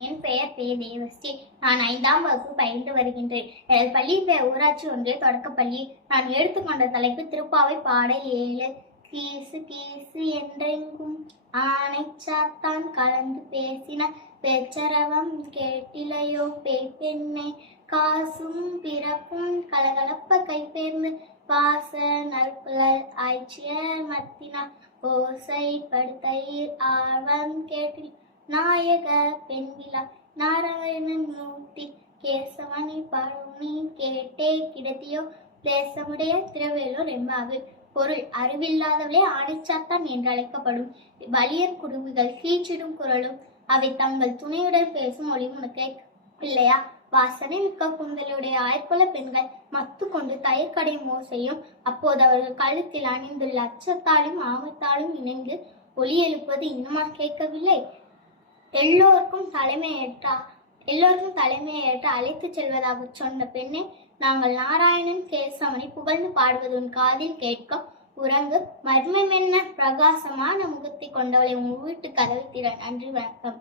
என் பெயர் தேவஸ்ரீ. நான் 5ஆம் வகுப்பு பயின்று வருகின்றேன். எனது பள்ளியின் ஊராட்சி ஒன்றிய தொடக்கப்பள்ளி. நான் எடுத்துக்கொண்ட தலைப்பு திருப்பாவை பாடல் 7. கீசு கீசு என்றெங்கும் ஆனை சாத்தான் கலந்து பேசின பேச்சரவம் கேட்டிலையோ பெண்ணே, காசும் பிறப்பும் கலகலப்ப கைப்பேர்ந்து பாச நற்குழல் ஆய்ச்சியர் மத்தினார் ஓசை படுத்தயிர் ஆர்வம் கேட்டில் நாயக பெண்விழா நாராயணன் மூர்த்தி கேசவனி பருணி கேட்டே கிடத்தியோ தேசமுடைய திருவேலூர் என்பாகு. பொருள்: அறிவில்லாதவளே ஆணிச்சாத்தான் என்று அழைக்கப்படும் வலியன் குடும்பிகள் கீச்சிடும் குரலும் அவை தங்கள் துணையுடன் பேசும் ஒளி உனக்கு இல்லையா? வாசனை மிக்க குந்தலுடைய ஆய்குல பெண்கள் மத்து கொண்டு தயக்கடை மோசையும் அப்போது அவர்கள் கழுத்தில் அணிந்துள்ள அச்சத்தாலும் ஆமத்தாலும் இணைந்து ஒளி எழுப்பது இன்னுமா கேட்கவில்லை? எல்லோருக்கும் தலைமையேற்று அழைத்து செல்வதாக சொன்ன பெண்ணே, நாங்கள் நாராயணன் கேசவனை புகழ்ந்து பாடுவது உன் காதில் கேட்க உறங்கு. மர்மமென்ன பிரகாசமான முகத்தை கொண்டவளை உன் வீட்டு கதவை திற. நன்றி, வணக்கம்.